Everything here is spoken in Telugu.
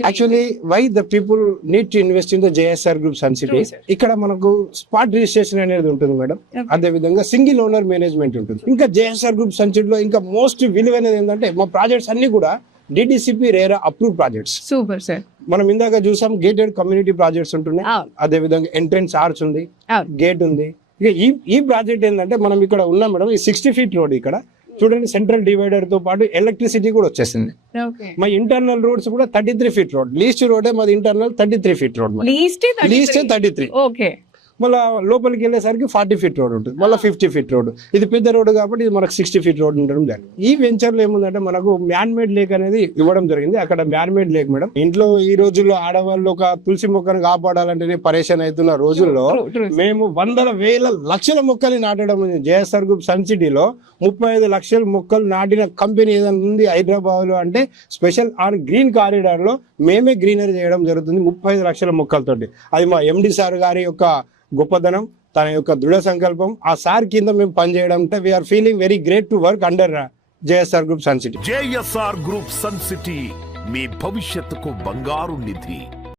Actually why the people need to invest in the JSR group sun city. ఇక్కడ మనకు స్పాట్ రిజిస్ట్రేషన్ అనేది ఉంటుంది మేడం. అదే విధంగా సింగిల్ ఓనర్ మేనేజ్మెంట్ ఉంటుంది. ఇంకా జేఎస్ఆర్ గ్రూప్ సన్ సిటీలో ఇంకా మోస్ట్ విలువైనది ఏంటంటే మా ప్రాజెక్ట్స్ అన్ని కూడా DTCP RERA approve projects. Super sir. మనం ఇందాక చూసాం గేటెడ్ కమ్యూనిటీ ప్రాజెక్ట్స్ ఉంటున్నాయి. అదే విధంగా ఎంట్రన్స్ ఆర్చ్ ఉంది, గేట్ ఉంది. ఇక ఈ ప్రాజెక్ట్ ఏంటంటే మనం ఇక్కడ ఉన్నాం మేడం. ఈ 60 feet రోడ్ ఇక్కడ చూడండి, సెంట్రల్ డివైడర్ తో పాటు ఎలక్ట్రిసిటీ కూడా వచ్చేసింది. మా ఇంటర్నల్ రోడ్స్ కూడా 33 feet రోడ్. లీస్ట్ రోడే మాది internal 33 feet road. Least 33. Okay. మళ్ళీ లోపలికి వెళ్ళేసరికి 40 feet రోడ్ ఉంటుంది, మళ్ళీ 50 feet రోడ్. ఇది పెద్ద రోడ్ కాబట్టి ఇది మనకు 60 feet రోడ్ ఉండడం జరిగింది. ఈ వెంచర్ లో ఏముందంటే మనకు మ్యాన్ మేడ్ లేక్ అనేది ఇవ్వడం జరిగింది. అక్కడ మ్యాన్ మేడ్ లేక్ మేడం. ఇంట్లో ఈ రోజుల్లో ఆడవాళ్ళు ఒక తులసి మొక్కను కాపాడాలంటేనే పరేషాన్ అవుతున్న రోజుల్లో మేము వందల వేల లక్షల మొక్కలు నాటడం. జేఎస్ఆర్ గ్రూప్ సన్ సిటీలో 35 లక్షల మొక్కలు నాటిన కంపెనీ ఏదైనా ఉంది హైదరాబాద్ లో అంటే స్పెషల్ ఆన్ గ్రీన్ కారిడార్ లో మేమే గ్రీనరీ చేయడం జరుగుతుంది 35 లక్షల మొక్కలతోటి. అది మా ఎండి సార్ గారి యొక్క గొప్పదనం, తన యొక్క దృఢ సంకల్పం. ఆ సార్ కింద మేము పనిచేయడం అంటే we are feeling very great to work under JSR group sun City. JSR group sun City మీ భవిష్యత్తుకు బంగారు నిధి.